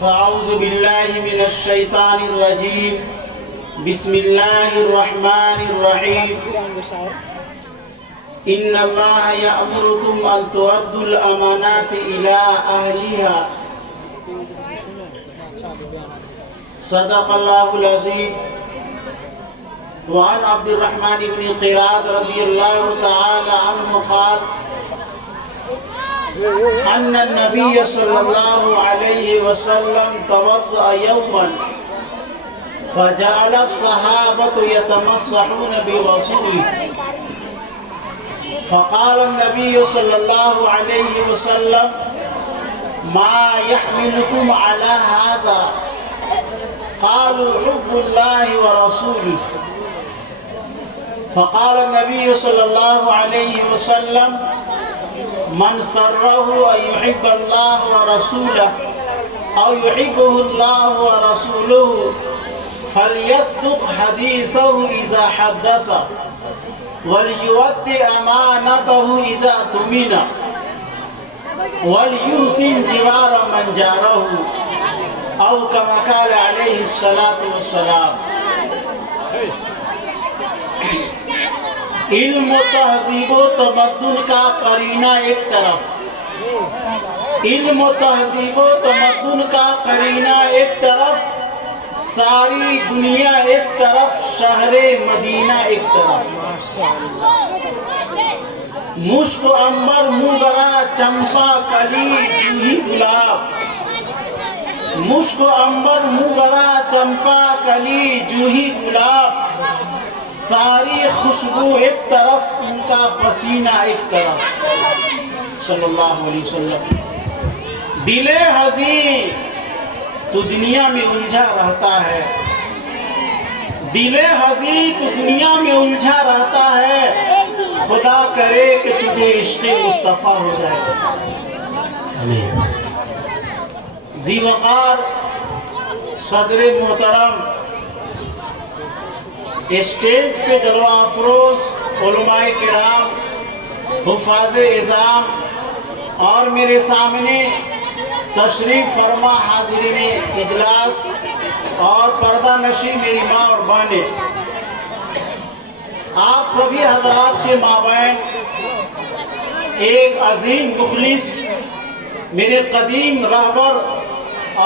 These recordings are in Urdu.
فأعوذ بالله من الشيطان الرجيم بسم الله الرحمن الرحيم إن الله يأمركم أن تؤدوا الأمانات إلى أهلها صدق الله العظيم. وعن عبد الرحمن بن قراد رضي الله تعالى عنه قال أن النبي صلى الله عليه وسلم توضأ يوما فجعل الصحابة يتمسحون بوضوئه فقال النبي صلى الله عليه وسلم ما يحملكم على هذا قالوا حب الله ورسوله فقال النبي صلى الله عليه وسلم من سره أن يحب الله ورسوله أو يحبه الله ورسوله فليصدق حديثه إذا حدث وليؤدي أمانته إذا اؤتمن وليحسن جوار من جاره أو كما قال عليه الصلاة والسلام. علم و تہذیب و تمدن کا قرینہ ایک طرف، علم و تہذیب و تمدن کا قرینہ ایک طرف، ساری دنیا ایک طرف، شہر مدینہ ایک طرف. مشک و عنبر موگرا چمپا کلی جوہی گلاب، مشک و عنبر موگرا چمپا کلی جوہی گلاب، ساری خوشبو ایک طرف، ان کا پسینہ ایک طرف. صلی اللہ علیہ وسلم. دل حزین تو دنیا میں الجھا رہتا ہے، دل حزین تو دنیا میں الجھا رہتا ہے، خدا کرے کہ تجھے عشق مصطفیٰ ہو جائے. ذی وقار صدر محترم، اسٹیج پہ جلوہ افروز علماء کرام، حفاظ اعظام اور میرے سامنے تشریف فرما حاضرین اجلاس اور پردہ نشین میری ماں اور بہنیں، آپ سبھی حضرات کے مابین ایک عظیم مخلص، میرے قدیم رہبر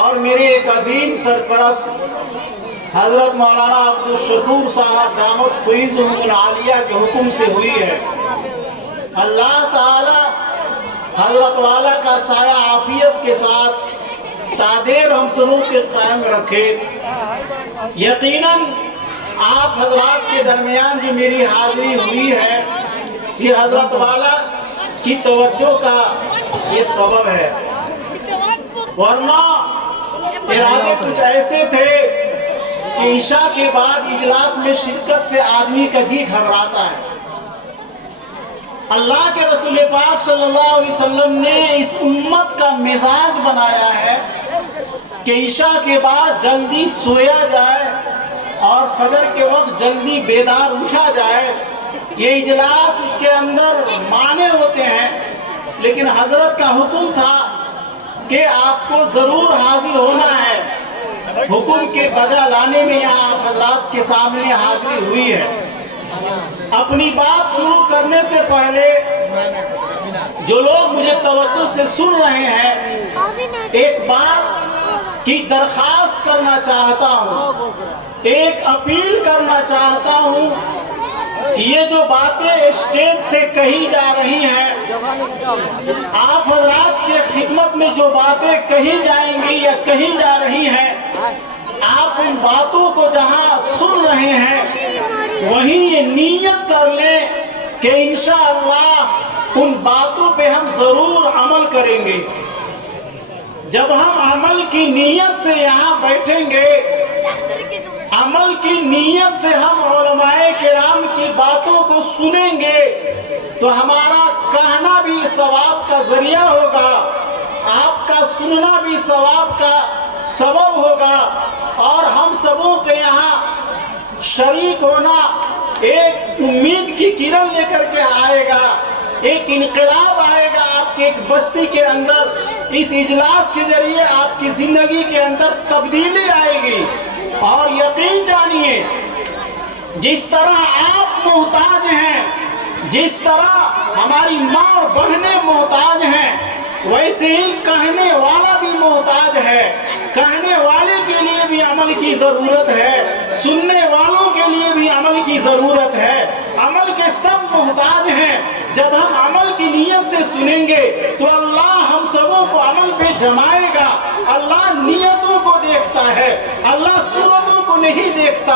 اور میرے ایک عظیم سرپرست حضرت مولانا عبدالشکور صاحب دامت فیضہم العالیہ کے حکم سے ہوئی ہے. اللہ تعالی حضرت والا کا سایہ عافیت کے ساتھ تادیر ہم سبوں کے قائم رکھے. یقیناً آپ حضرات کے درمیان جو میری حاضری ہوئی ہے، یہ حضرت والا کی توجہ کا یہ سبب ہے، ورنہ ارادے کچھ ایسے تھے کہ عشاء کے بعد اجلاس میں شرکت سے آدمی کا جی گھبراتا ہے. اللہ کے رسول پاک صلی اللہ علیہ وسلم نے اس امت کا مزاج بنایا ہے کہ عشاء کے بعد جلدی سویا جائے اور فجر کے وقت جلدی بیدار اٹھا جائے. یہ اجلاس اس کے اندر معنی ہوتے ہیں، لیکن حضرت کا حکم تھا کہ آپ کو ضرور حاضر ہونا ہے. حکم کے بجا لانے میں یہاں آپ حضرات کے سامنے حاضری ہوئی ہے. اپنی بات شروع کرنے سے پہلے جو لوگ مجھے توجہ سے سن رہے ہیں، ایک بات کی درخواست کرنا چاہتا ہوں، ایک اپیل کرنا چاہتا ہوں کہ یہ جو باتیں اسٹیج سے کہی جا رہی ہیں، آپ حضرات کے خدمت میں جو باتیں کہی جائیں گی یا کہی جا رہی ہیں، آپ ان باتوں کو جہاں سن رہے ہیں وہیں یہ نیت کر لیں کہ انشاءاللہ ان باتوں پہ ہم ضرور عمل کریں گے. جب ہم عمل کی نیت سے یہاں بیٹھیں گے، عمل کی نیت سے ہم علماء کرام کی باتوں کو سنیں گے، تو ہمارا کہنا بھی ثواب کا ذریعہ ہوگا، آپ کا سننا بھی ثواب کا سبب ہوگا، اور ہم سبوں کے یہاں شریک ہونا ایک امید کی کرن لے کر کے آئے گا، ایک انقلاب آئے گا آپ آپ کے ایک بستی کے اندر اس اجلاس کے ذریعے آپ کی زندگی کے اندر تبدیلی آئے گی. اور یقین جانیے جس طرح آپ محتاج ہیں، جس طرح ہماری ماں اور بہنیں محتاج ہیں، ویسے ہی کہنے والا بھی محتاج ہے. کہنے والے کے لیے بھی عمل کی ضرورت ہے، سننے والوں کے لیے بھی عمل کی ضرورت ہے. عمل کے سب محتاج ہیں. جب ہم عمل کی نیت سے سنیں گے تو اللہ ہم سبوں کو عمل پہ جمائے گا. اللہ نیتوں کو دیکھتا ہے، اللہ صورتوں کو نہیں دیکھتا.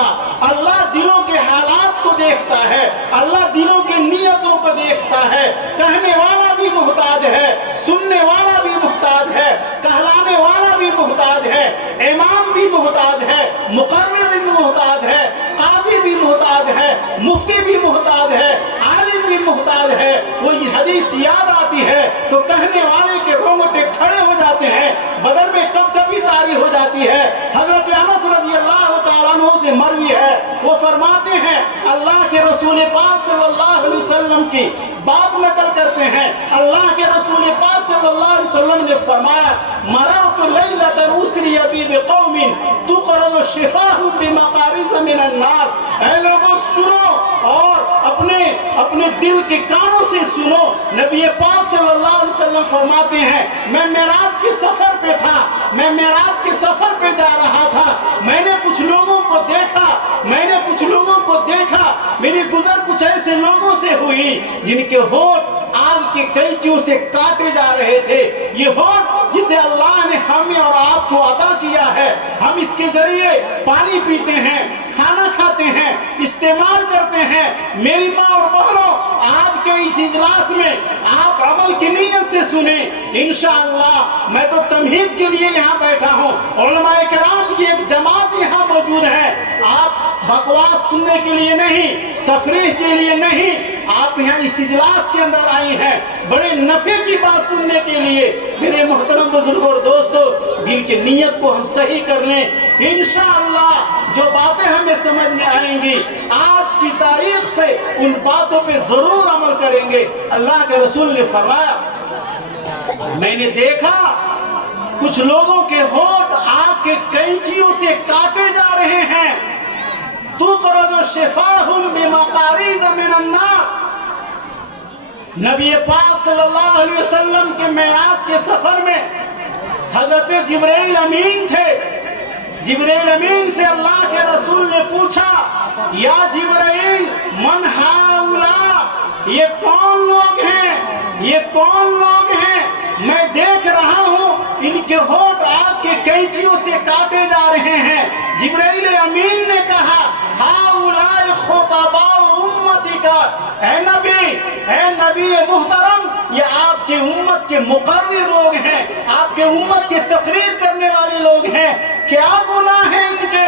اللہ دلوں کے حالات کو دیکھتا ہے، اللہ دلوں کے نیتوں کو دیکھتا ہے. کہنے والا بھی محتاج ہے، سننے والا بھی محتاج ہے، کہلانے والا بھی محتاج ہے، امام بھی محتاج ہے، مقرر بھی محتاج ہے، قاضی بھی محتاج ہے، مفتی بھی محتاج ہے، عالم بھی محتاج ہے. وہ حدیث یاد آتی ہے تو کہنے والے کے رونگٹے کھڑے ہو جاتے ہیں، بدن میں کب کبھی طاری ہو جاتی ہے. حضرت انس رضی اللہ تعالیٰ عنہ سے مروی ہے، وہ فرماتے ہیں اللہ کے رسول پاک صلی اللہ علیہ وسلم کی بات نقل کرتے ہیں. اللہ کے رسول پاک صلی اللہ علیہ وسلم نے فرمایا مررت لیلۃ اسری بی بقوم تقرض شفاہم بمقارض من النار. اے لوگوں سنو اور اپنے دل کے کانوں سے سنو. نبی پاک صلی اللہ علیہ وسلم فرماتے ہیں میں معراج کے سفر پہ تھا، میں معراج کے سفر پہ جا رہا تھا. میں نے کچھ لوگوں کو دیکھا، میری گزر کچھ ایسے لوگوں سے ہوئی جن کے ہونٹ آگ کے قینچیوں سے کاٹے جا رہے تھے. یہ ہونٹ جسے اللہ نے ہمیں اور آپ کو عطا کیا ہے، ہم اس کے ذریعے پانی پیتے ہیں، کھانا کھاتے ہیں، استعمال کرتے ہیں. میری ماں اور بہنوں آج کے اس اجلاس میں آپ عمل کی نیت سے سنیں. انشاءاللہ میں تو تمہید کے لیے یہاں بیٹھا ہوں، علماء کرام کی ایک جماعت یہاں موجود ہے. آپ بکواس سننے کے لیے نہیں، تفریح کے لیے نہیں، آپ یہاں اس اجلاس کے اندر آئی ہیں بڑے نفع کی بات سننے کے لیے. میرے محترم بزرگوں اور دوستو، دل کی نیت کو ہم صحیح کر لیں. انشاءاللہ جو باتیں ہمیں سمجھ میں آئیں گی آج کی تاریخ سے ان باتوں پہ ضرور عمل کریں گے. اللہ کے رسول نے فرمایا میں نے دیکھا کچھ لوگوں کے ہونٹ آگ کے قینچیوں سے کاٹے جا رہے ہیں. تُفْرَضُ شِفَاهُمْ بِمَقَارِيضَ مِنَ النَّارِ. نبی پاک صلی اللہ علیہ وسلم کے معراج کے سفر میں حضرت جبرائیل امین تھے. جبرائیل امین سے اللہ کے رسول نے پوچھا یا جبرائیل من ہؤلاء، یہ کون لوگ ہیں، یہ کون لوگ ہیں؟ میں دیکھ رہا ہوں ان کے ہونٹ آگ کے قینچیوں سے کاٹے جا رہے ہیں. جبرائیل امین نے کہا ہؤلاء خطباء امتک. اے نبی محترم، یہ آپ کی امت کے مقرر لوگ ہیں، آپ کے امت کے تقریر کرنے والے لوگ ہیں. کیا گناہ ہے ان کے،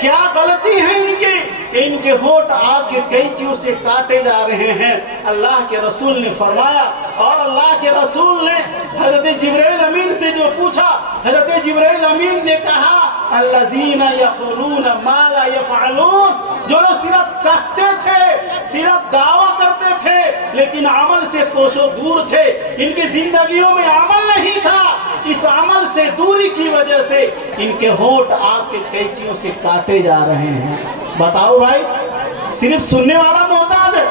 کیا غلطی ہے ان کی کہ ان کے ہونٹ آگ کے قینچیوں سے کاٹے جا رہے ہیں؟ اللہ کے رسول نے فرمایا، اور اللہ کے رسول نے حضرت جبرائیل امین سے جو پوچھا، حضرت جبرائیل امین نے کہا الذین یقولون ما لا یفعلون. جو لوگ صرف کہتے تھے، صرف دعویٰ کرتے تھے لیکن عمل سے کوسوں دور تھے، ان کی زندگیوں میں عمل نہیں تھا. اس عمل سے دوری کی وجہ سے ان کے ہونٹ آگ کے قینچیوں سے کاٹے جا رہے ہیں. بتاؤ بھائی، صرف سننے والا محتاج ہے؟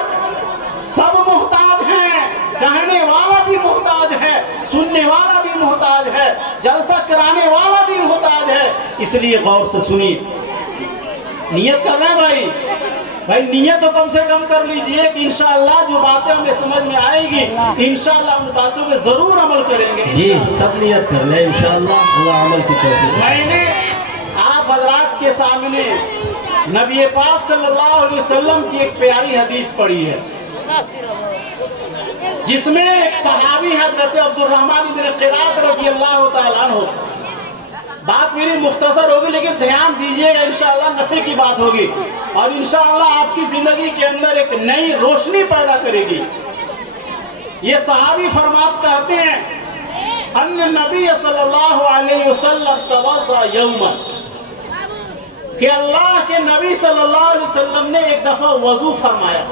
سب محتاج ہیں. کہنے والا بھی محتاج ہے، سننے والا بھی محتاج ہے، جلسہ کرانے والا بھی محتاج ہے. اس لیے غور سے سنیے. نیت کر رہے ہیں بھائی نیت تو کم سے کم کر لیجئے کہ انشاءاللہ جو باتیں ہمیں سمجھ میں آئیں گی انشاءاللہ ان باتوں پہ ضرور عمل کریں گے. جی سب نیت کر لیں انشاءاللہ اللہ عمل کی توفیق. میں نے آپ حضرات کے سامنے نبی پاک صلی اللہ علیہ وسلم کی ایک پیاری حدیث پڑھی ہے جس میں ایک صحابی حضرت عبد الرحمن بن قرات رضی اللہ تعالیٰ عنہ. بات میری مختصر ہوگی لیکن دھیان دیجئے گا، انشاءاللہ نفع کی بات ہوگی اور انشاءاللہ آپ کی زندگی کے اندر ایک نئی روشنی پیدا کرے گی. یہ صحابی فرمات کہتے ہیں ان نبی صلی اللہ علیہ وسلم توضا یوما، کہ اللہ کے نبی صلی اللہ علیہ وسلم نے ایک دفعہ وضو فرمایا.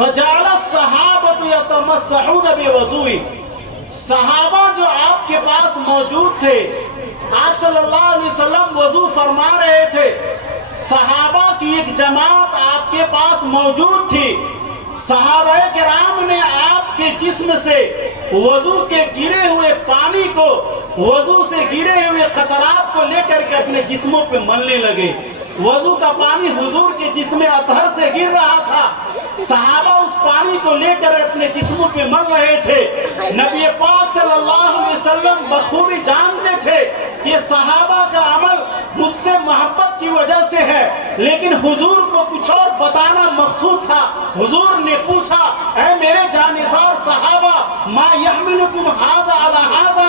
فجعل الصحابۃ یتمسحون بوضوء، صحابہ جو آپ کے پاس موجود تھے، آپ صلی اللہ علیہ وسلم وضو فرما رہے تھے، صحابہ کی ایک جماعت آپ کے پاس موجود تھی، صحابہ کرام نے آپ کے جسم سے وضو کے گرے ہوئے پانی کو، وضو سے گرے ہوئے قطرات کو لے کر کے اپنے جسموں پہ ملنے لگے۔ وضو کا پانی حضور کے جسم اطہر سے گر رہا تھا، صحابہ اس پانی کو لے کر اپنے جسموں پہ مل رہے تھے۔ نبی پاک صلی اللہ علیہ وسلم بخوبی جانتے تھے کہ صحابہ کا عمل مجھ سے محبت کی وجہ سے ہے، لیکن حضور کو کچھ اور بتانا مقصود تھا۔ حضور نے پوچھا، اے میرے جانثار صحابہ، ما یحملکم ھذا علی ھذا،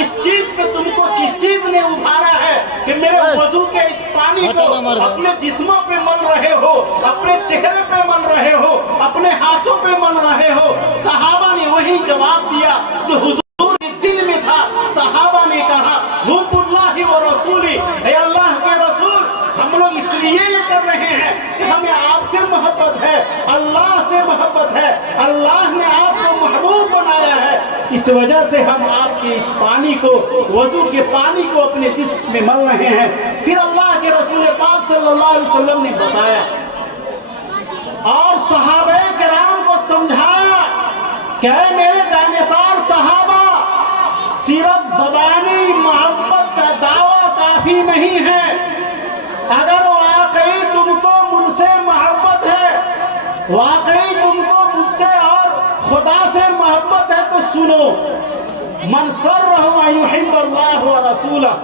اس چیز پہ تم کو کس چیز نے ابھارا ہے کہ میرے وضو کے اس پانی کو اپنے جسموں پہ مل رہے ہو، اپنے چہرے پہ مل رہے ہو، اپنے ہاتھوں پہ مل رہے ہو؟ صحابہ نے وہی جواب دیا جو حضور کے دل میں تھا۔ صحابہ نے کہا، حب اللہ و رسولی، اے اللہ کے رسول، ہم لوگ اس لیے یہ کر رہے ہیں کہ ہمیں آپ سے محبت ہے، اللہ سے محبت ہے، اللہ نے آپ کو محبوب بنایا ہے، اس وجہ سے ہم آپ کے اس پانی کو، وضو کے پانی کو اپنے جسم میں مل رہے ہیں۔ پھر اللہ کے رسول پاک صلی اللہ علیہ وسلم نے بتایا اور صحابہ کرام کو سمجھایا کہ اے میرے جانثار صحابہ، صرف زبانی محبت کا دعویٰ کافی نہیں ہے، اگر واقعی تم کو مجھ سے محبت ہے، واقعی تم کو مجھ سے اور خدا سے محبت ہے تو سنو، من سرہ ان یحب اللہ ورسولہ،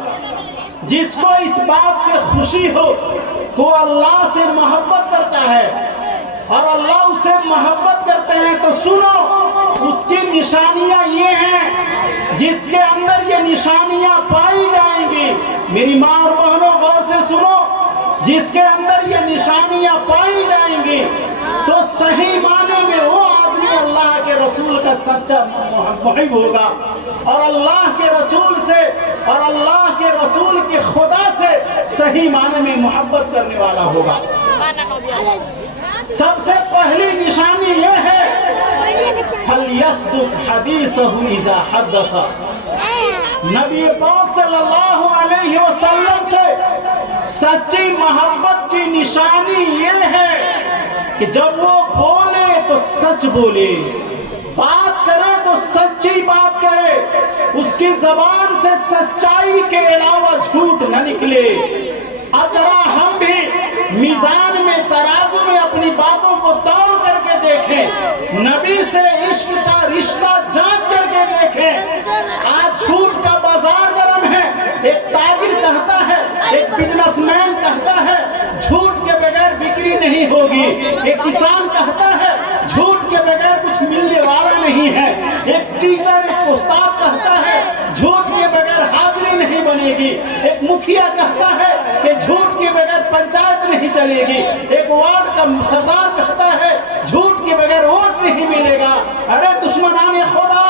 جس کو اس بات سے خوشی ہو کہ وہ اللہ سے محبت کرتا ہے اور اللہ اس سے محبت کرتے ہیں، تو سنو، اس کی نشانیاں یہ ہیں، جس کے اندر یہ نشانیاں پائی جائیں گی، میری ماں اور بہنوں غور سے سنو، جس کے اندر یہ نشانیاں پائی جائیں گی تو صحیح معنی میں وہ آدمی اللہ کے رسول کا سچا محب ہوگا، اور اللہ کے رسول سے اور اللہ کے رسول کے خدا سے صحیح معنی میں محبت کرنے والا ہوگا۔ سب سے پہلی نشانی یہ ہے، فَلْيَصْدُقْ حَدِيثَهُ إِذَا حَدَّثَ، نبی پاک صلی اللہ علیہ وسلم سے سچی محبت کی نشانی یہ ہے کہ جب وہ بولے تو سچ بولے، بات کرے تو سچی بات کرے، اس کی زبان سے سچائی کے علاوہ جھوٹ نہ نکلے۔ اب ذرا ہم بھی میزان میں، ترازو میں اپنی باتوں کو توڑ کر کے دیکھیں، نبی سے عشق کا رشتہ جانچ کر کے دیکھیں۔ آج جھوٹ کا بازار گرم ہے، ایک تاجر کہتا ہے، ایک بزنس مین کہتا ہے جھوٹ کے بغیر بکری نہیں ہوگی، ایک کسان کہتا ہے جھوٹ کے بغیر کچھ ملنے والا نہیں ہے، ایک ٹیچر، ایک استاد کہتا ہے جھوٹ کے بغیر حاضری نہیں بنے گی، ایک مکھیا کہتا ہے کہ جھوٹ کے بغیر پنچایت نہیں چلے گی، ایک وارڈ کا سردار کہتا ہے جھوٹ کے بغیر ووٹ نہیں ملے گا۔ ارے دشمنان خدا،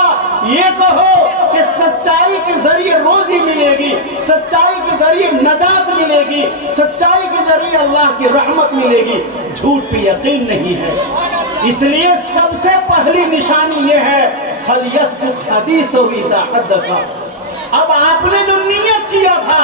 یہ کہو کہ سچائی کے ذریعے روزی ملے گی، سچائی کے ذریعے نجات ملے گی، سچائی کے ذریعے اللہ کی رحمت ملے گی، جھوٹ پہ یقین نہیں ہے۔ اس لیے سب سے پہلی نشانی یہ ہے، فَلْيَصْدُقْ حَدِيثَهُ إِذَا حَدَّثَ۔ اب آپ نے جو نیت کیا تھا،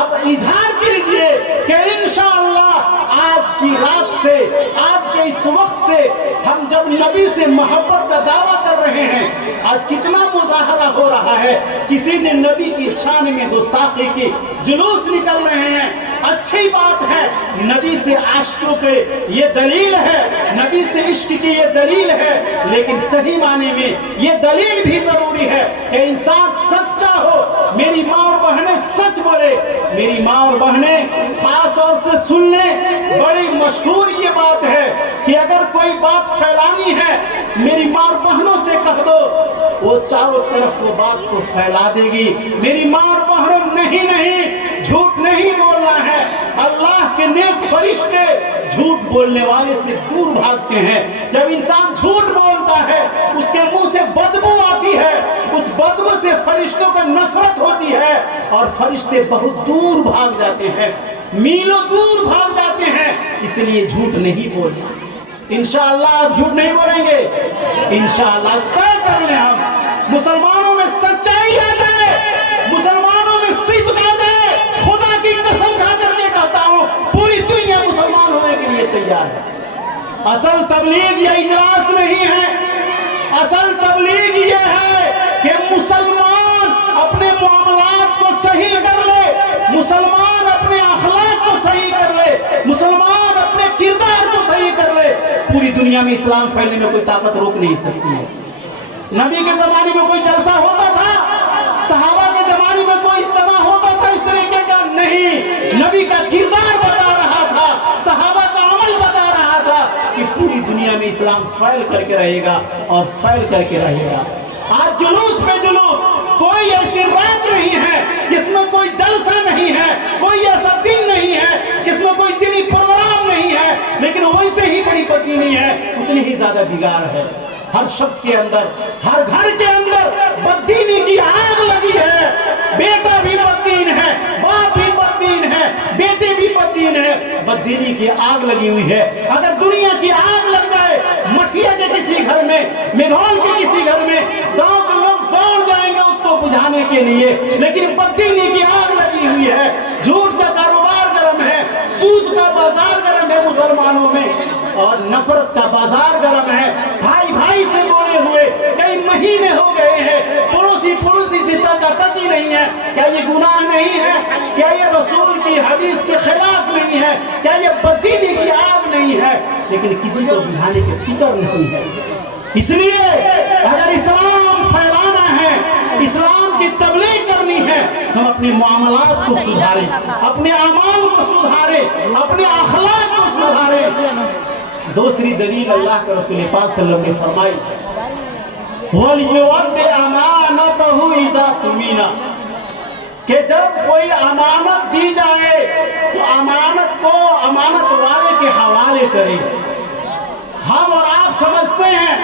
اب اظہار کیجئے کہ انشاءاللہ آج کی رات سے، آج کے اس وقت سے ہم جب نبی سے محبت کا دعویٰ کر رہے ہیں، آج کتنا مظاہرہ ہو رہا ہے، کسی نے نبی کی شان میں گستاخی کی، جلوس نکل رہے ہیں، اچھی بات ہے، نبی سے عاشقوں پہ یہ دلیل ہے، نبی سے عشق کی یہ دلیل ہے، لیکن صحیح معنی میں یہ دلیل بھی ضروری ہے کہ انسان سچا ہو۔ میری ماں اور بہنیں سچ بولے، میری ماں اور بہنیں خاص طور سے سن لیں، بڑی مشہور یہ بات ہے کہ اگر کوئی بات پھیلانی ہے میری ماں اور بہنوں سے کہہ دو، وہ چاروں طرف وہ بات کو پھیلا دے گی۔ میری ماں اور بہنوں، نہیں، جھوٹ نہیں بولنا ہے۔ اللہ کے نیک فرشتے جھوٹ بولنے والے سے دور بھاگتے ہیں۔ جب انسان جھوٹ بولتا ہے اس کے منہ سے بدبو آتی ہے، اس بدبو سے فرشتوں کو نفرت ہوتی ہے اور فرشتے بہت دور بھاگ جاتے ہیں، میلوں دور بھاگ جاتے ہیں۔ اس لیے جھوٹ نہیں بولنا۔ انشاءاللہ آپ جھوٹ نہیں بولیں گے، انشاءاللہ طے کر لیں ہم، مسلمانوں میں سچائی آ جائے، مسلمانوں میں صدق آ جائے، خدا کی قسم کھا کر کے کہتا ہوں پوری دنیا مسلمان ہونے کے لیے تیار ہے۔ اصل تبلیغ یہ اجلاس نہیں ہے، اصل تبلیغ یہ ہے کہ مسلمان اپنے معاملات کو صحیح کر لے، مسلمان اپنے اخلاق کو صحیح کر لے، مسلمان اپنے کردار کو صحیح کر لے، پوری دنیا میں اسلام پھیلنے میں کوئی طاقت روک نہیں سکتی ہے۔ نبی کے زمانے میں کوئی جلسہ ہوتا تھا، صحابہ کے زمانے میں کوئی اجتماع ہوتا تھا اس طریقے کا نہیں، نبی کا کردار بتا رہا تھا، صحابہ کا عمل بتا رہا تھا کہ پوری دنیا میں اسلام پھیل کر کے رہے گا اور پھیل کر کے رہے گا۔ آج جلوس پہ جلوس، کوئی ایسی رات نہیں ہے جس میں کوئی جلسہ نہیں ہے، کوئی ایسا دن نہیں ہے جس میں کوئی دینی پروگرام نہیں ہے، لیکن ویسے ہی بڑی بددینی ہے اتنی ہی زیادہ بگاڑ ہے۔ ہر شخص کے اندر، ہر گھر کے اندر بددینی کی آگ لگی ہے، بیٹا بھی بددین ہے، باپ بھی بددین ہے، بیٹے بھی بددین ہے، بددینی کی آگ لگی ہوئی ہے۔ اگر دنیا کی آگ لگ جائے مٹھیا کے کسی گھر میں، میگھول کے کسی گھر میں، گاؤں کے لوگ دوڑ جائیں گے اس کو بجھانے کے لیے، لیکن بددینی کی آگ لگی ہوئی ہے، جھوٹ کا کاروبار گرم ہے، سود کا بازار گرم ہے مسلمانوں میں، اور نفرت کا بازار گرم ہے، بھائی بھائی سے بولے ہوئے کئی مہینے ہو گئے ہیں، پڑوسی سے تک ہی نہیں ہے۔ کیا یہ گناہ نہیں ہے؟ کیا یہ رسول کی حدیث کے خلاف نہیں ہے؟ کیا یہ بددینی کی آگ نہیں ہے؟ لیکن کسی کو بجھانے کی فکر نہیں ہے۔ اس لیے اگر اسلام پھیلانا ہے، اسلام کی تبلیغ کرنی ہے، ہم اپنے معاملات کو سدھاریں، اپنے اعمال کو سدھاریں، اپنے اخلاق کو سدھاریں۔ دوسری دلیل اللہ کے رسول پاک صلی اللہ علیہ وسلم نے فرمائی وَلْيُؤَدِّ أَمَانَتَهُ إِذَا تُؤْمِنَ، کہ جب کوئی امانت دی جائے تو امانت کو امانت والے کے حوالے کرے۔ ہم اور آپ سمجھتے ہیں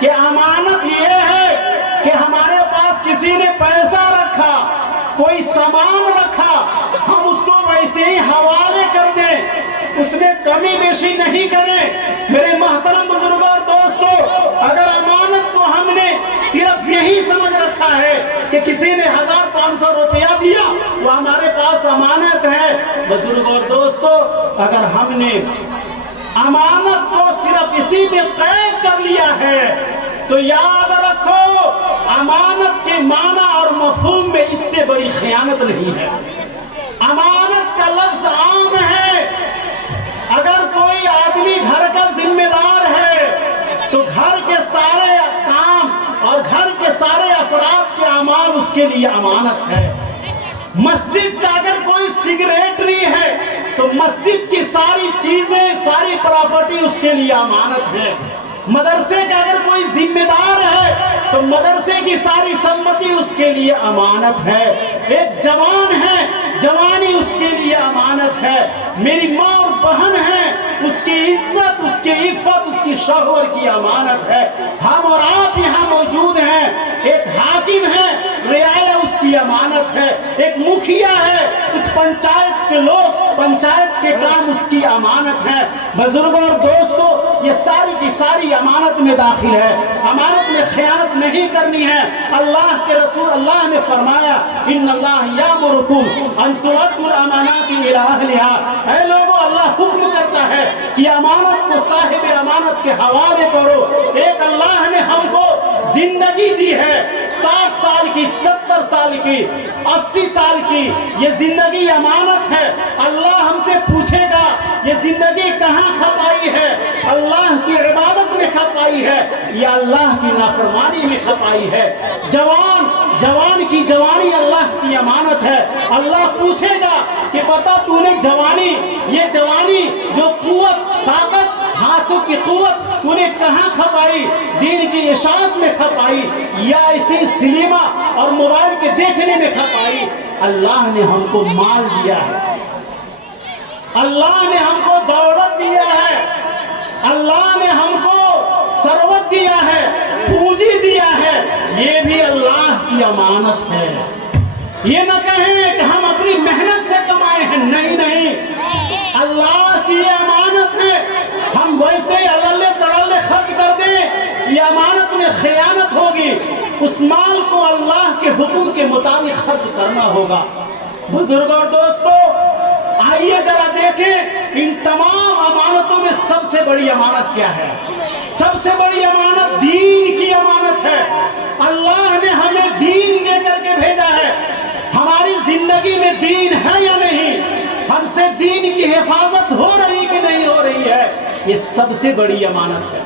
کہ امانت یہ ہے کہ ہمارے پاس کسی نے پیسہ رکھا، کوئی سامان رکھا، ہم اس کو ویسے ہی حوالے کر دیں، اس میں کمی بیشی نہیں کریں۔ میرے محترم بزرگوں اور دوستو، اگر امانت کو ہم نے صرف یہی سمجھ رکھا ہے کہ کسی نے 1500 روپیہ دیا وہ ہمارے پاس امانت ہے، بزرگوں اور دوستو، اگر ہم نے امانت کو صرف اسی میں قید کر لیا ہے تو یاد رکھو امانت کے معنی اور مفہوم میں اس سے بڑی خیانت نہیں ہے۔ امانت کا لفظ عام ہے، اگر کوئی آدمی گھر کا ذمہ دار ہے تو گھر کے سارے کام اور گھر کے سارے افراد کے اعمال اس کے لیے امانت ہے۔ مسجد کا اگر کوئی سیکریٹری ہے تو مسجد کی ساری چیزیں، ساری پراپرٹی اس کے لیے امانت ہے۔ مدرسے کا اگر کوئی ذمہ دار ہے تو مدرسے کی ساری سمپتی اس کے لیے امانت ہے۔ ایک جوان ہے، جوانی اس کے لیے امانت ہے۔ میری ماں اور بہن ہے، اس کی عزت، اس کی عفت، اس کی شوہر کی امانت ہے۔ ہم اور آپ یہاں موجود ہیں، ایک حاکم ہے، رعایا اس کی امانت ہے، ایک مکھیا ہے، اس پنچایت کے لوگ، پنچایت کے کام اس کی امانت ہے۔ بزرگوں اور دوستو، یہ ساری کی ساری امانت میں داخل ہے، امانت میں خیانت نہیں کرنی ہے۔ اللہ کے رسول اللہ نے فرمایا ان اللہ یامرکم ان تؤدوا الامانات الی اہلها، اے لوگوں، اللہ حکم کرتا ہے کہ امانت کو صاحب امانت کے حوالے کرو۔ ایک اللہ نے ہم کو زندگی دی ہے، 60 سال کی، 70 سال کی، 80 سال کی، یہ زندگی امانت ہے۔ اللہ ہم سے پوچھے گا یہ زندگی کہاں کھپائی ہے؟ اللہ کی عبادت میں کھپائی ہے یا اللہ کی نافرمانی میں کھپائی ہے؟ جوان کی جوانی اللہ کی امانت ہے۔ اللہ پوچھے گا کہ بتا تو نے جوانی، یہ جوانی جو قوت، طاقت، ہاتھوں کی قوت تو نے کہاں کھپائی؟ دین کی اشاعت میں کھپائی یا اسی سنیما اور موبائل کے دیکھنے میں کھپائی؟ اللہ نے ہم کو مال دیا ہے، اللہ نے ہم کو دولت دیا ہے، اللہ نے ہم کو ثروت دیا ہے، پونجی دیا ہے، یہ بھی اللہ کی امانت ہے۔ یہ نہ کہیں کہ ہم اپنی محنت سے کمائے ہیں، نہیں، اللہ کی امانت ہے۔ ہم ویسے ہی اللہ یہ امانت میں خیانت ہوگی، اس مال کو اللہ کے حکم کے مطابق خرچ کرنا ہوگا۔ بزرگ اور دوستو، آئیے ذرا دیکھیں ان تمام امانتوں میں سب سے بڑی امانت کیا ہے؟ سب سے بڑی امانت دین کی امانت ہے۔ اللہ نے ہمیں دین دے کر کے بھیجا ہے۔ ہماری زندگی میں دین ہے یا نہیں؟ ہم سے دین کی حفاظت ہو رہی کہ نہیں ہو رہی ہے؟ یہ سب سے بڑی امانت ہے۔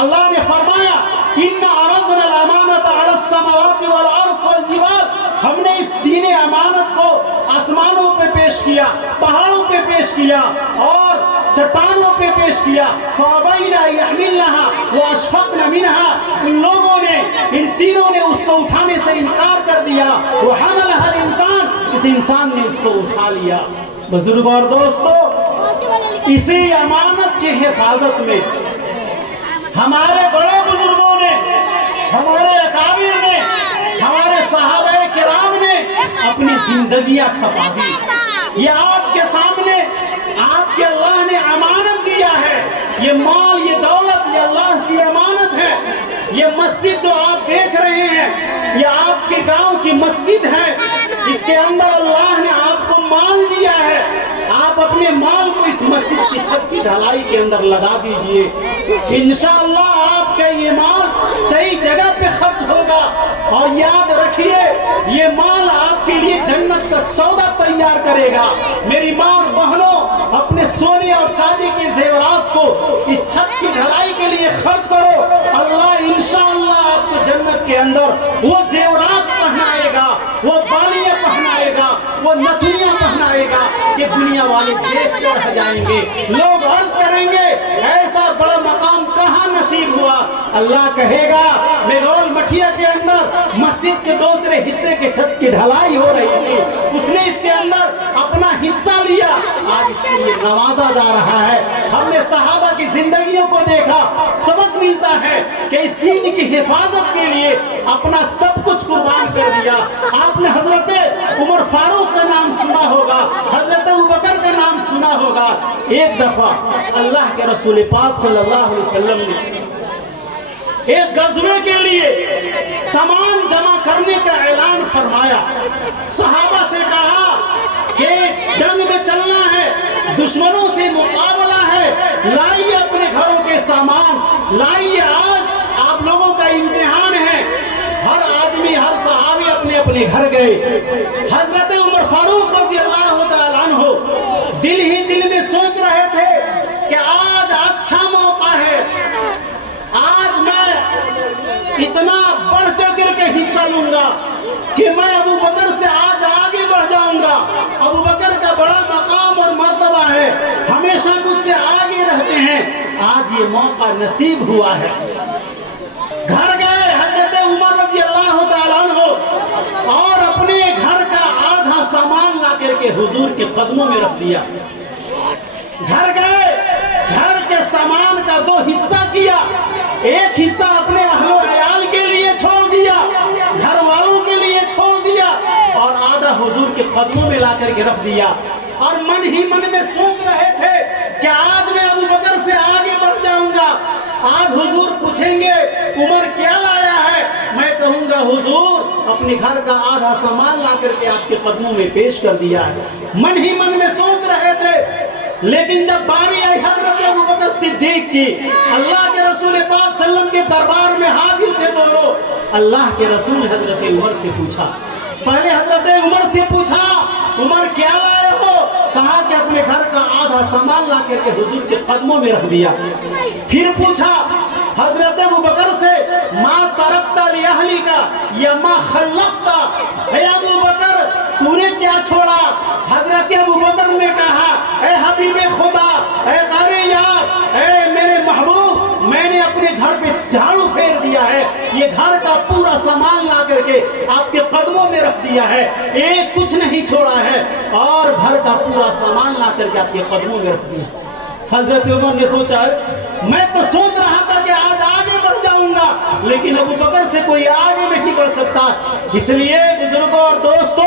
اللہ نے فرمایا ان عرضنا الامانۃ علی السماوات والارض والجبال، ہم نے اس دین امانت کو آسمانوں پہ پیش کیا، پہاڑوں پہ پیش کیا اور چٹانوں پہ پیش کیا۔ فابین ان یحملنها واشفقن منها، ان لوگوں نے، ان تینوں نے اس کو اٹھانے سے انکار کر دیا۔ وحملها الانسان، اس انسان نے اس کو اٹھا لیا۔ بزرگ اور دوستو، اسی امانت کی حفاظت میں ہمارے بڑے بزرگوں نے، ہمارے اکابر نے، ہمارے صحابہ کرام نے اپنی زندگیاں کھپا دی۔ یہ آپ کے سامنے آپ کے اللہ نے امانت دیا ہے۔ یہ مال، یہ دولت، یہ اللہ کی امانت ہے۔ یہ مسجد جو آپ دیکھ رہے ہیں، یہ آپ کے گاؤں کی مسجد ہے۔ اس کے اندر اللہ نے آپ کو مال دیا ہے۔ آپ اپنے مال کو اس مسجد کی چھت کی ڈھلائی کے اندر لگا دیجئے، انشاءاللہ آپ کا یہ مال صحیح جگہ پہ خرچ ہوگا۔ اور یاد رکھیے، یہ مال آپ کے لیے جنت کا سودا تیار کرے گا۔ میری ماں بہنوں، اپنے سونے اور چاندی کے زیورات کو اس چھت کی ڈھلائی کے لیے خرچ کرو۔ اللہ انشاءاللہ آپ کو جنت کے اندر وہ زیورات پہنائے گا، وہ بالیاں پہنائے گا، وہ نتھنیاں پہنائے گا کہ دنیا والے دیکھ کے رہ جائیں گے۔ لوگ عرض کریں گے ایسا بڑا مقام کہاں نصیب ہوا؟ اللہ کہے گا میرول مٹھیا کے اندر مسجد کے دوسرے حصے کے چھت کی ڈھلائی ہو رہی تھی، اس نے اس کے اندر اپنا حصہ لیا، آج اس کے لیے نوازا جا رہا ہے۔ ہم نے صحابہ کی زندگیوں کو دیکھا، سبق ملتا ہے کہ اس دین کی حفاظت کے لیے اپنا سب کچھ قربان کر دیا۔ آپ نے حضرت عمر فاروق کا نام سنا ہوگا، حضرت ابوبکر کا نام سنا ہوگا۔ ایک دفعہ اللہ کے رسول پاک صلی اللہ علیہ وسلم نے ایک غزوے کے لیے سامان جمع کرنے کا اعلان فرمایا۔ صحابہ سے کہا کہ جنگ میں چلنا ہے، دشمنوں سے مقابلہ ہے، لائیے اپنے گھروں کے سامان، لائیے، آج آپ لوگوں کا امتحان ہے۔ ہر آدمی، ہر صحابی اپنے اپنے گھر گئے۔ حضرت عمر فاروق رضی اللہ تعالیٰ عنہ دل ہی دل میں سوچ رہے تھے کہ آج اچھا موقع ہے، آج میں اتنا بڑھ چڑھ کر کے حصہ لوں گا کہ میں ابو بکر سے آج آگے بڑھ جاؤں گا۔ ابو بکر کا بڑا مقام اور مرتبہ ہے، ہمیشہ مجھ سے آگے رہتے ہیں، آج یہ موقع نصیب ہوا ہے۔ گھر گئے حضرت عمر رضی اللہ تعالیٰ عنہ اور اپنے گھر کا آدھا سامان لا کر کے حضور کے قدموں میں رکھ دیا۔ گھر گئے، گھر کے سامان کا دو حصہ کیا، ایک حصہ اپنے اہل و عیال کے لیے چھوڑ دیا، گھر والوں کے لیے چھوڑ دیا، اور آدھا حضور کے قدموں میں لا کر کے رکھ دیا۔ اور من ہی من میں سوچ رہے تھے کہ آج میں ابو بکر سے آگے بڑھ جاؤں گا۔ آج حضور پوچھیں گے عمر کیا لایا ہے، میں کہوں گا حضور اپنے گھر کا آدھا سامان لا کر کے آپ کے قدموں میں پیش کر دیا ہے۔ من ہی من میں سوچ رہے تھے، لیکن جب باری آئی حضرت ابوبکر صدیق کی، اللہ کے رسول پاک صلی اللہ علیہ وسلم کے دربار میں حاضر تھے دونوں، اللہ کے رسول حضرت عمر سے پوچھا، پہلے حضرت عمر سے پوچھا عمر کیا لائے ہو؟ کہا کہ اپنے گھر کا آدھا سامان لا کر کے حضور کے قدموں میں رکھ دیا۔ پھر پوچھا حضرت ابوبکر سے ما ترکت لأہلک یا ما خلفت، اے ابوبکر تو نے کیا چھوڑا؟ حضرت ابوبکر نے کہا اے حبیب خدا، اے غار یار، اے میرے محبوب، میں نے اپنے گھر پہ جھاڑو پھیر دیا ہے، یہ گھر کا پورا سامان لا کر کے آپ کے قدموں میں رکھ دیا ہے، ایک کچھ نہیں چھوڑا ہے، اور گھر کا پورا سامان لا کر کے آپ کے قدموں میں رکھ دیا۔ حضرت عمر نے سوچا میں تو سوچ رہا تھا کہ آج آگے بڑھ جاؤں گا، لیکن ابو بکر سے کوئی آگے نہیں بڑھ سکتا۔ اس لیے بزرگوں اور دوستوں،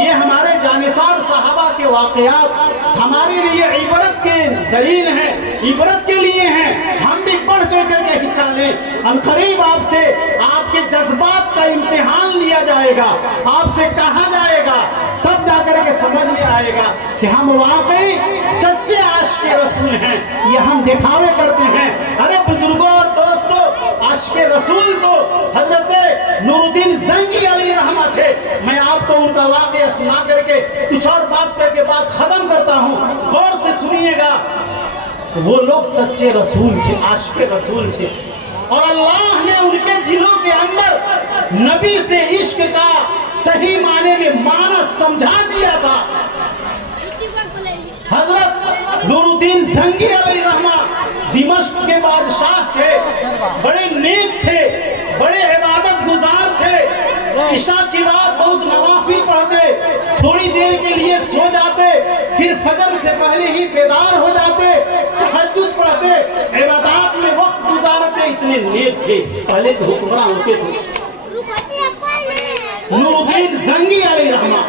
یہ ہمارے جانثار صحابہ کے واقعات ہمارے لیے عبرت کے دلیل ہیں، عبرت کے لیے ہیں۔ ہم بھی بڑھ چڑھ کر کے حصہ لیں. عنقریب آپ سے آپ کے جذبات کا امتحان لیا جائے گا, آپ سے کہا جائے گا, تب جا کر کے سمجھ میں آئے گا کہ ہم واقعی سچے عاشق رسول ہیں, یہ ہم دکھاوے کرتے ہیں. ارے بزرگوں اور دوستوں, عاشق رسول تو حضرت نور الدین زنگی علیہ رحمہ تھے. میں آپ کو ان کا واقعہ سنا کر کے کچھ اور بات کر کے بات ختم کرتا ہوں, غور سے سنیے گا. وہ لوگ سچے رسول تھے, عاشق رسول تھے, اور اللہ نے ان کے دلوں کے اندر نبی سے عشق کا صحیح معنی میں معنی سمجھا دیا تھا. حضرت نور الدین زنگی علیہ رحمہ دمشق کے بادشاہ تھے, بڑے نیک تھے, بڑے عبادت گزار تھے. عشاء کی بعد بہت نوافل پڑھتے, تھوڑی دیر کے لیے سو جاتے, پھر فجر سے پہلے ہی بیدار ہو جاتے, تہجد پڑھتے, عبادات میں وقت گزارتے. اتنے نیک تھے, پہلے تو حکمراں ہوتے تھے. نور الدین زنگی علیہ رحمہ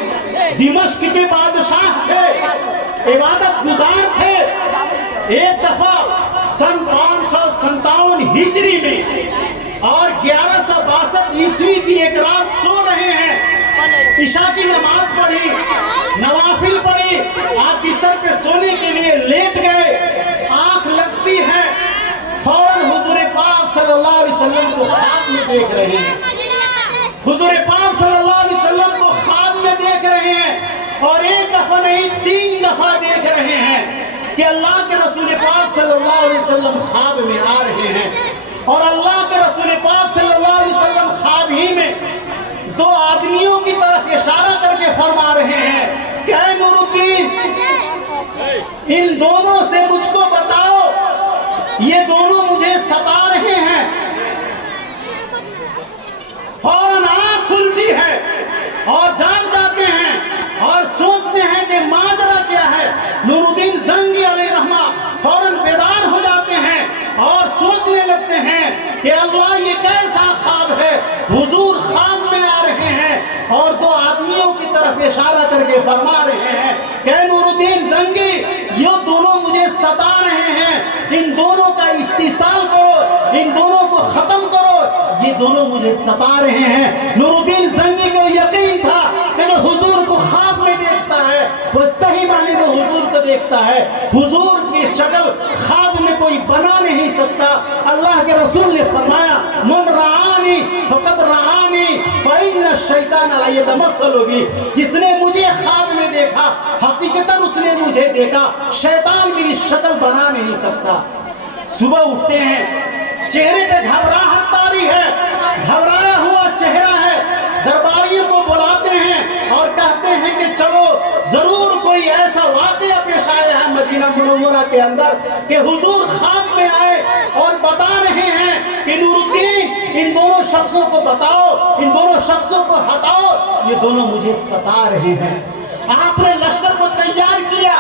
دمشق کے بادشاہ تھے, عبادت گزار تھے. ایک دفعہ سن 557 ہجری میں اور 1162 عیسوی کی ایک رات سو رہے ہیں, عشاء کی نماز پڑھی, نوافل پڑھی, آپ بستر پہ سونے کے لیے لیٹ گئے, آنکھ لگتی ہے, فوراً حضور پاک صلی اللہ علیہ وسلم کو خواب میں دیکھ رہے ہیں. حضور پاک صلی اللہ علیہ وسلم کو خواب میں دیکھ رہے ہیں, اور ایک دفعہ نہیں 3 دفعہ دیکھ رہے ہیں کہ اللہ کے رسول پاک صلی اللہ علیہ وسلم خواب میں آ رہے ہیں. اور اللہ کے رسول پاک صلی اللہ علیہ وسلم خواب ہی میں 2 آدمیوں کی طرف اشارہ کر کے فرما رہے ہیں کہ اے نور الدین, ان دونوں سے مجھ کو بچاؤ, یہ دونوں مجھے ستا رہے ہیں. فوراً آنکھ کھلتی ہے اور جاگ جاتے ہیں اور سوچتے ہیں کہ ماجرا کیا ہے. نور الدین زنگی علیہ رحمہ فوراً بیدار ہو جاتے ہیں اور سوچنے لگتے ہیں کہ اللہ یہ کیسا خواب ہے. حضور خواب میں آ رہے ہیں اور 2 آدمیوں کی طرف اشارہ کر کے فرما رہے ہیں کہ نور الدین زنگی, یہ دونوں مجھے ستا رہے ہیں, ان دونوں کا استحصال کرو, ان دونوں کو ختم کرو, یہ دونوں مجھے ستا رہے ہیں. نور الدین زنگی کو یقین تھا کہ جو حضور کو خواب میں دیکھتا ہے وہ صحیح معنی میں حضور کو دیکھتا ہے. حضور کی شکل خواب میں کوئی بنا نہیں سکتا. اللہ کے رسول نے فرمایا من رعانی فقد رعانی فإن الشیطان لا یتمثل بی, جس نے مجھے خواب میں دیکھا حقیقتاً اس نے مجھے دیکھا, شیطان میری شکل بنا نہیں سکتا. صبح اٹھتے ہیں, چہرے پہ گھبراہٹ طاری ہے, گھبرایا ہوا چہرہ ہے. درباریوں کو بلاتے ہیں اور کہتے ہیں کہ چلو, ضرور کوئی ایسا واقعہ پیش آیا ہے مدینہ منورہ کے اندر کہ حضور خواب میں آئے اور بتا رہے ہیں کہ نور الدین ان دونوں شخصوں کو بتاؤ, ان دونوں شخصوں کو ہٹاؤ, یہ دونوں مجھے ستا رہے ہیں. آپ نے لشکر کو تیار کیا,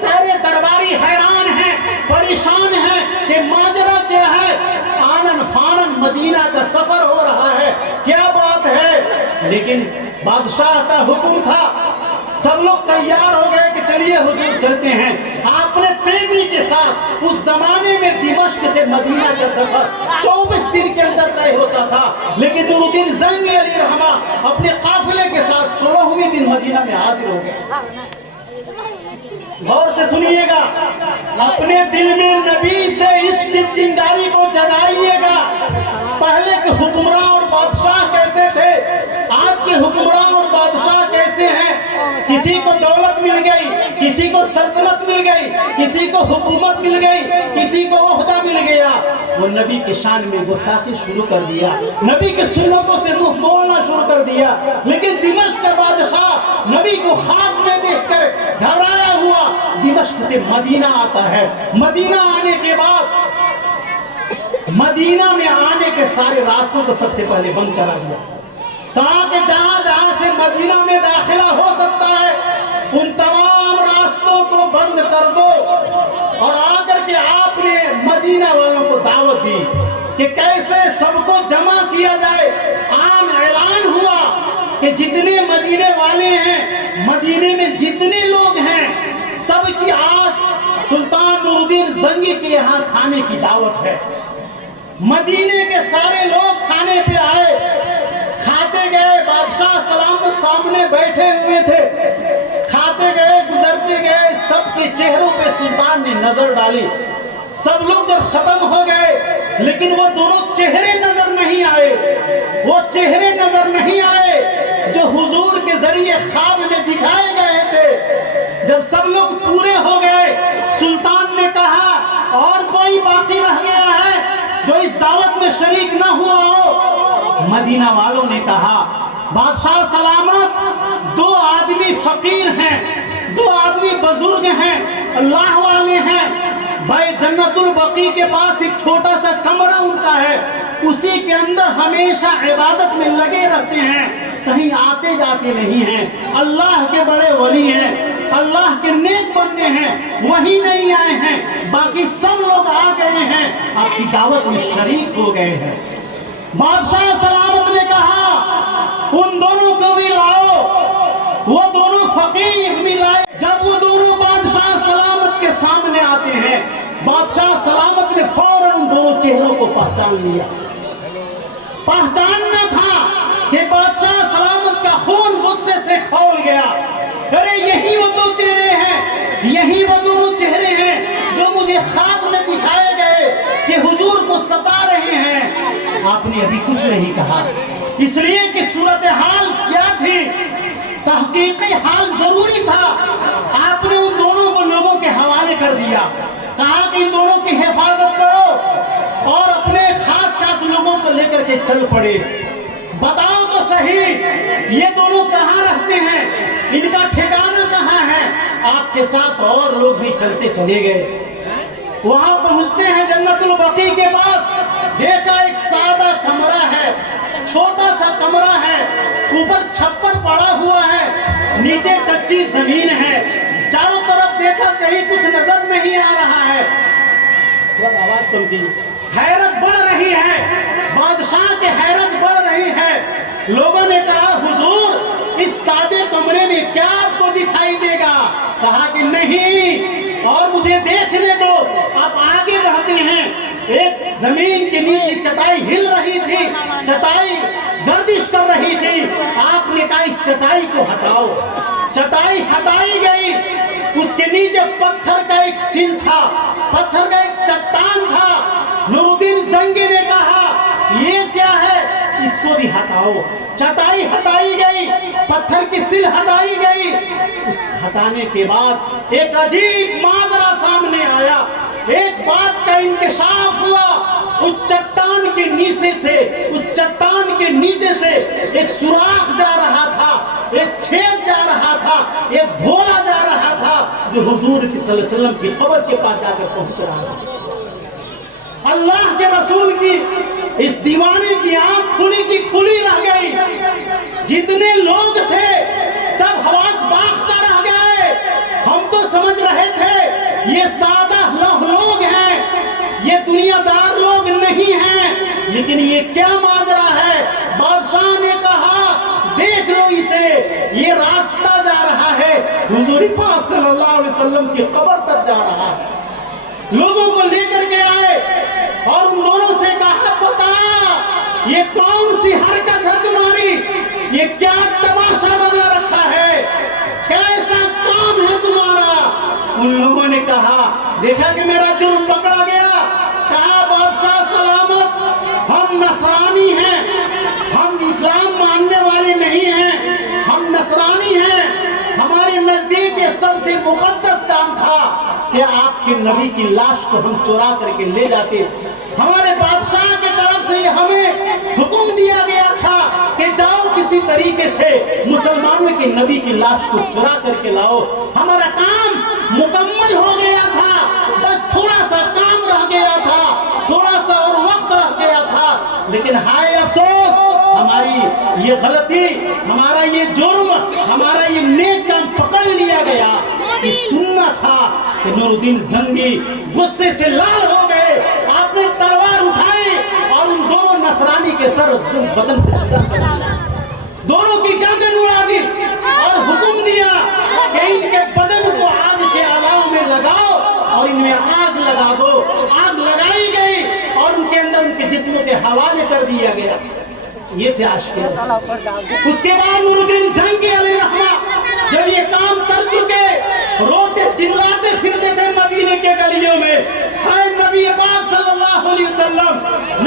سارے درباری حیران ہیں, پریشان ہیں کہ ماجرا کیا ہے. آنن فانن مدینہ کا سفر ہو رہا ہے, کیا بات ہے. لیکن بادشاہ کا حکم تھا, سب لوگ تیار ہو گئے کہ چلیے حضور چلتے ہیں. آپ نے تیزی کے ساتھ, اس زمانے میں دمشق سے مدینہ کا سفر 24 دن کے اندر طے ہوتا تھا, لیکن نور الدین زنگی علیہ رحمہ اپنے قافلے کے ساتھ 16ویں دن مدینہ میں حاضر ہو گئے. غور سے سنیے گا, اپنے دل میں نبی سے عشق کی چنگاری کو جگائیے گا. پہلے کے حکمراں اور بادشاہ کیسے تھے, آج کے حکمراں اور بادشاہ کیسے ہیں. کسی کو دولت مل گئی, کسی کو سلطنت مل گئی, کسی کو حکومت مل گئی, کسی کو عہدہ مل گیا, وہ نبی کی شان میں گستاخی شروع کر دیا, نبی کی سنتوں سے منہ موڑنا شروع کر دیا. لیکن دمشق کا بادشاہ نبی کو خواب میں دیکھ کر گھبرایا ہوا دمشق سے مدینہ آتا ہے. مدینہ آنے کے بعد مدینہ میں آنے کے سارے راستوں کو سب سے پہلے بند کرا دیا, کہا کہ جہاں جہاں سے مدینہ میں داخلہ ہو سکتا ہے ان تمام راستوں کو بند کر دو. اور آ کر کے آپ نے مدینہ والوں کو دعوت دی کہ کیسے سب کو جمع کیا جائے. عام اعلان ہوا کہ جتنے مدینے والے ہیں, مدینے میں جتنے لوگ ہیں, سب کی آج سلطان نور الدین زنگی کے یہاں کھانے کی دعوت ہے. مدینے کے سارے لوگ کھانے پہ آئے، کھاتے گئے، بادشاہ سلامت سامنے بیٹھے ہوئے تھے، کھاتے گئے، گزرتے گئے، سب کے چہروں پہ سلطان نے نظر ڈالی۔ سب لوگ جب ختم ہو گئے لیکن وہ دونوں چہرے نظر نہیں آئے، وہ چہرے نظر نہیں آئے جو حضور کے ذریعے خواب میں دکھائے گئے تھے۔ جب سب لوگ پورے ہو گئے، سلطان نے کہا اور کوئی باقی رہ گیا ہے جو اس دعوت میں شریک نہ ہوا ہو؟ مدینہ والوں نے کہا بادشاہ سلامت، دو آدمی فقیر ہیں، دو آدمی بزرگ ہیں، اللہ والے ہیں، بھائی جنت البقیع کے پاس ایک چھوٹا سا کمرہ ان کا ہے، اسی کے اندر ہمیشہ عبادت میں لگے رہتے ہیں، کہیں آتے جاتے نہیں ہیں، اللہ کے بڑے ولی ہیں، اللہ کے نیک بندے ہیں، وہی نہیں آئے ہیں، باقی سب لوگ آ گئے ہیں، آپ کی دعوت میں شریک ہو گئے ہیں۔ بادشاہ سلامت نے کہا ان دونوں کو بھی لاؤ، وہ دونوں فقیر بھی لائے۔ جب وہ دونوں بادشاہ سلامت کے سامنے آتے ہیں، بادشاہ سلامت نے فوراً ان دونوں چہروں کو پہچان لیا۔ پہچاننا تھا کہ بادشاہ سلامت کا خون غصے سے کھول گیا، ارے یہی وہ دو چہرے ہیں، یہی وہ دونوں چہرے ہیں جو مجھے خواب میں دکھائے گئے کہ حضور کو ستا رہے ہیں۔ آپ نے ابھی کچھ نہیں کہا، اس لیے کہ صورتحال کیا تھی، تحقیقی حال ضروری تھا۔ آپ نے ان دونوں کو لوگوں کے حوالے کر دیا، کہا کہ ان دونوں کی حفاظت کرو اور اپنے خاص خاص لوگوں کو لے کر کے چل پڑے۔ بتاؤ تو صحیح یہ دونوں کہاں رہتے ہیں، ان کا ٹھکانہ کہاں ہے؟ آپ کے ساتھ اور لوگ بھی چلتے چلے گئے، وہاں پہنچتے ہیں جنت البقیع کے پاس، دیکھا ایک سادہ کمرہ ہے، چھوٹا سا کمرہ ہے، اوپر چھپر پڑا ہوا ہے، نیچے کچی زمین ہے، چاروں طرف دیکھا کہیں کچھ نظر نہیں آ رہا ہے۔ تھوڑا آواز کم کیجیے۔ حیرت بڑھ رہی ہے، بادشاہ کی حیرت بڑھ رہی ہے۔ لوگوں نے کہا حضور اس سادے کمرے میں کیا آپ کو دکھائی دے گا؟ کہا کہ نہیں، اور مجھے دیکھنے دو۔ آپ آگے بڑھتے ہیں، ایک زمین کے نیچے چٹائی ہل رہی تھی، چٹائی گردش کر رہی تھی۔ آپ نے کہا اس چٹائی کو ہٹاؤ، چٹائی ہٹائی گئی، اس کے نیچے پتھر کا ایک سل تھا، پتھر کا ایک چٹان تھا۔ نور الدین زنگی نے کہا یہ کیا ہے، اس کو بھی ہٹاؤ۔ چٹائی ہٹائی گئی، پتھر کی سل ہٹائی گئی، اس ہٹانے کے بعد ایک عجیب ماجرا سامنے آیا، ایک بات کا انکشاف ہوا۔ اس چٹان کے نیچے سے، اس چٹان کے نیچے سے ایک سوراخ جا رہا تھا، ایک چھید جا رہا تھا، ایک بھولا جا رہا تھا جو حضور صلی اللہ علیہ وسلم کی قبر کے پاس جا کر پہنچ رہا تھا۔ اللہ کے رسول کی اس دیوانے کی آنکھ کھلی کی کھلی رہ گئی، جتنے لوگ تھے سب حواس باختہ رہ گئے۔ ہم تو سمجھ رہے تھے یہ سادہ لوگ ہیں، یہ دنیا دار لوگ نہیں ہیں، لیکن یہ کیا ماجرا ہے؟ بادشاہ نے کہا دیکھ لو اسے، یہ راستہ جا رہا ہے حضور پاک صلی اللہ علیہ وسلم کی قبر تک جا رہا ہے۔ لوگوں کو لے کر کے آئے اور ان دونوں سے کہا بتا یہ کون سی حرکت ہے تمہاری، یہ کیا تماشا بنا رکھا ہے، کیسا کام ہے تمہارا؟ ان لوگوں نے کہا دیکھا کہ میرا جرم پکڑا گیا۔ کہا بادشاہ سلامت ہم نصرانی ہیں، ہم اسلام ماننے والے نہیں ہیں، ہم نصرانی ہیں، ہمارے نزدیک یہ سب سے مقدس کام تھا کہ آپ کے نبی کی لاش کو ہم چورا کر کے لے جاتے۔ ہمارے بادشاہ کی طرف سے ہمیں حکم دیا گیا تھا کہ جاؤ کسی طریقے سے مسلمانوں کے نبی کی لاش کو چورا کر کے لاؤ۔ ہمارا کام مکمل ہو گیا تھا، بس تھوڑا سا کام رہ گیا تھا، تھوڑا سا اور وقت رہ گیا تھا، لیکن ہائے افسوس ہماری یہ غلطی، ہمارا یہ جرم، ہمارا یہ نیک کام پکڑ لیا گیا۔ یہ سننا تھا کہ نور الدین زنگی غصے سے لال ہو گئے، آپ نے تلوار اٹھائی اور ان دونوں نصرانی کے سر بدن سے جدا کر دیا، دونوں کی گردن اڑا دی اور حکم دیا کہ ان کے بدن کو آگ کے الاؤ میں لگاؤ اور ان میں آگ لگا دو۔ آگ لگائی گئی اور ان کے اندر ان کے جسم کے حوالے کر دیا گیا. یہ تھے عاشق. اس کے بعد نور الدین زنگی علیہ رحمہ جب یہ کام کر چکے روتے چلاتے پھرتے تھے مدینے کے گلیوں میں. اے نبی پاک صلی اللہ علیہ وسلم,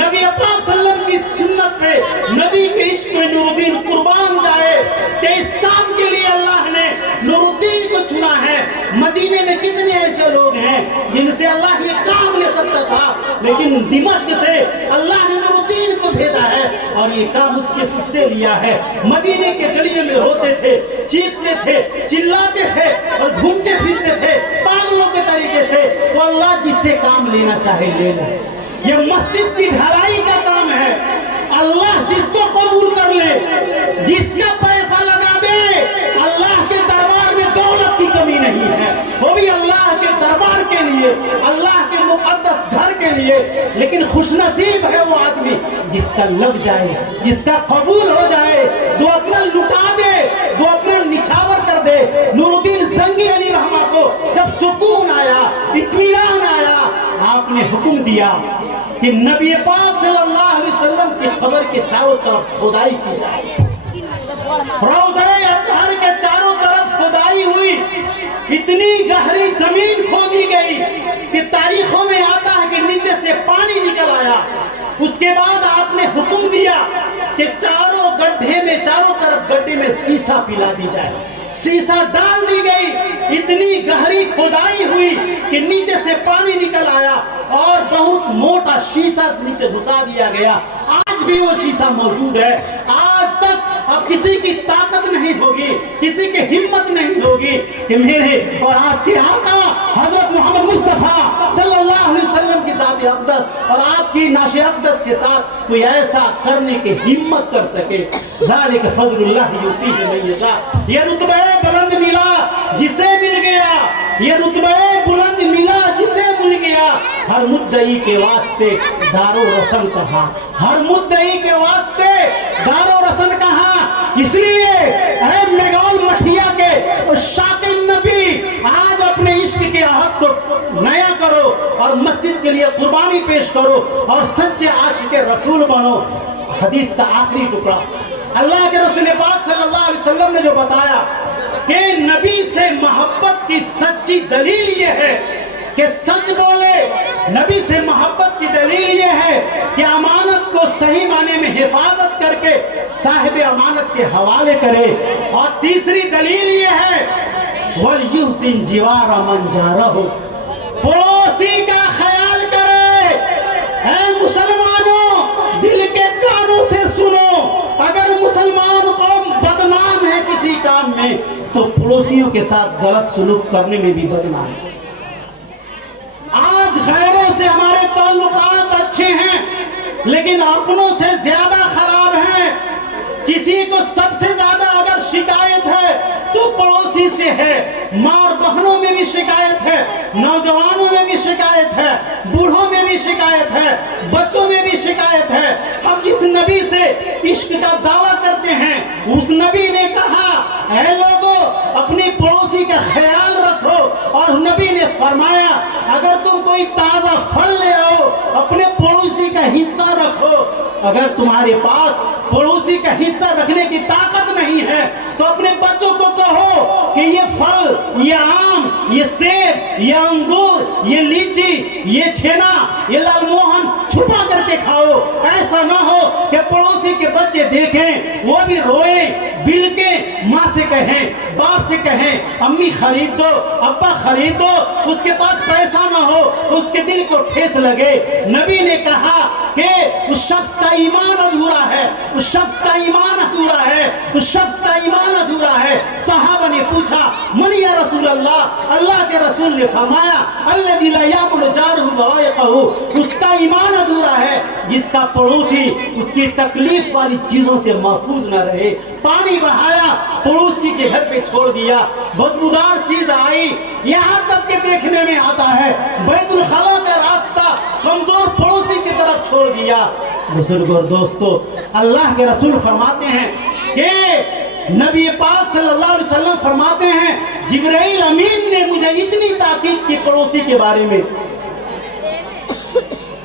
نبی پاک صلی اللہ علیہ وسلم کی سنت پہ, نبی کے عشق میں نور الدین قربان جائے کہ اس کام کے لیے اللہ نے نور الدین کو چنا ہے. مدینے میں کتنے ایسے لوگ ہیں جن سے اللہ یہ کام لے سکتا تھا, لیکن دمشق سے اللہ نے نور الدین کو بھیجا ہے اور یہ کام اس کے سب سے لیا ہے. مدینے کے گلیوں میں روتے تھے, چیختے تھے, چلاتے تھے اور گھومتے پھرتے تھے پاگلوں کے طریقے سے. تو اللہ جس سے کام لینا چاہے لے لے. یہ مسجد کی ڈھلائی کا کام ہے. اللہ جس کو قبول کر لے, جس کا پیسہ لگا دے, اللہ کے دربار میں دولت کی کمی نہیں ہے, وہ بھی اللہ کے دربار کے لیے, اللہ کے مقدس گھر کے لیے. لیکن خوش نصیب ہے وہ آدمی جس کا لگ جائے, جس کا قبول ہو جائے, جو اپنا لٹا دے, جو اپنا نچھاور کر دے. نور الدین زنگی علیہ رحمہ کو جب سکون آیا, اطمینان آیا, آپ نے حکم دیا کہ نبی پاک صلی اللہ علیہ وسلم کی قبر کے چاروں طرف کھدائی کی جائے. روضہ اطہر کے چاروں طرف کھدائی ہوئی, اتنی گہری زمین کھودی گئی کہ تاریخوں میں آتا ہے کہ نیچے سے پانی نکل آیا. اس کے بعد آپ نے حکم دیا کہ چاروں گڈھے میں, چاروں طرف گڈھے میں سیسا پلا دی جائے. سیسا ڈال دی گئی, اتنی گہری کھدائی ہوئی کہ نیچے سے پانی نکل آیا اور بہت موٹا شیشہ نیچے گھسا دیا گیا. آج بھی وہ شیشہ موجود ہے. آج تک اب کسی کی طاقت نہیں ہوگی, کسی کی ہمت نہیں ہوگی کہ میرے اور آپ کے آقا حضرت محمد مصطفیٰ صلی اللہ علیہ وسلم کی ذات اقدس اور آپ کی نعش اقدس کے ساتھ کوئی ایسا کرنے کی ہمت کر سکے. ذالک فضل اللہ یؤتیہ من یشاء. یہ رتبہ بلند ملا جسے مل گیا, یہ رتبہ بلند ملا جسے مل گیا. ہر مدعی کے واسطے دار و رسن کہا, ہر مدعی کے واسطے دار و رسن کہا. اس لیے اے میگول مٹھیا کے شاق نبی, آج اپنے عشق کے عہد کو نیا کرو اور مسجد کے لیے قربانی پیش کرو اور سچے عاشق رسول بنو. حدیث کا آخری ٹکڑا, اللہ کے رسول پاک صلی اللہ علیہ وسلم نے جو بتایا کہ نبی سے محبت کی سچی دلیل یہ ہے کہ سچ بولے. نبی سے محبت کی دلیل یہ ہے کہ امانت کو صحیح معنی میں حفاظت کر کے صاحب امانت کے حوالے کرے. اور تیسری دلیل یہ ہے وَلْيُحْسِنْ جِوَارَ مَنْ جَارَهُ, پڑوسی کا خیال کرے. اے مسلمانوں, دل کے کانوں سے سنو, اگر مسلمان قوم بدنام ہے کسی کام میں تو پڑوسیوں کے ساتھ غلط سلوک کرنے میں بھی بدنام ہے. آج غیروں سے ہمارے تعلقات اچھے ہیں لیکن اپنوں سے زیادہ خراب ہیں. کسی کو سب سے زیادہ اگر شکایت ہے تو پڑوسی سے ہے. ماں بہنوں میں بھی شکایت ہے, نوجوانوں میں بھی شکایت ہے, بوڑھوں میں بھی شکایت ہے, بچوں میں بھی شکایت ہے. ہم جس نبی سے عشق کا دعویٰ کرتے ہیں اس نبی نے کہا اے لوگوں اپنی پڑوسی کا خیال رکھو, اور نبی نے فرمایا اگر تم کوئی تازہ پھل لے آؤ اپنے پڑوسی کا حصہ رکھو. اگر تمہارے پاس پڑوسی کا حصہ رکھنے کی طاقت نہیں ہے تو اپنے بچوں کو کہو کہ یہ پھل, یہ آم, یہ سیب, یہ انگور, یہ لیچی, یہ چھینا, یہ لال موہن چھپا کر کے کھاؤ. ایسا نہ ہو کہ پڑوسی کے بچے دیکھیں وہ بھی روئیں بلکیں, ماں سے کہیں, باپ سے کہیں امی خرید دو, ابا خرید دو, اس کے پاس پیسہ نہ ہو, اس کے دل کو ٹھیس لگے. نبی نے کہا کہ اس شخص کا ایمان ادھورا ہے, اس شخص کا ایمان ادھورا ہے, اس شخص کا ایمان ادھورا ہے. صحابہ نے پوچھا من یا رسول اللہ, اللہ کے رسول نے فرمایا الذی لا یامن جارہ بوائقہ, اس کا ایمان ادھورا ہے جس کا پڑوسی اس کی تکلیف والی چیزوں سے محفوظ نہ رہے. پانی بہایا, پڑوسی کے گھر پہ چھوڑ دیا, بدبودار چیز آئی, یہاں تک کہ دیکھنے میں آتا ہے بیت الخلا کا راستہ کمزور پڑوسی کی طرف چھوڑ دیا. بزرگ اور دوستو, اللہ کے رسول فرماتے ہیں کہ نبی پاک صلی اللہ علیہ وسلم فرماتے ہیں جبرائیل امین نے مجھے اتنی تاکید کی پڑوسی کے بارے میں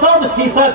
100%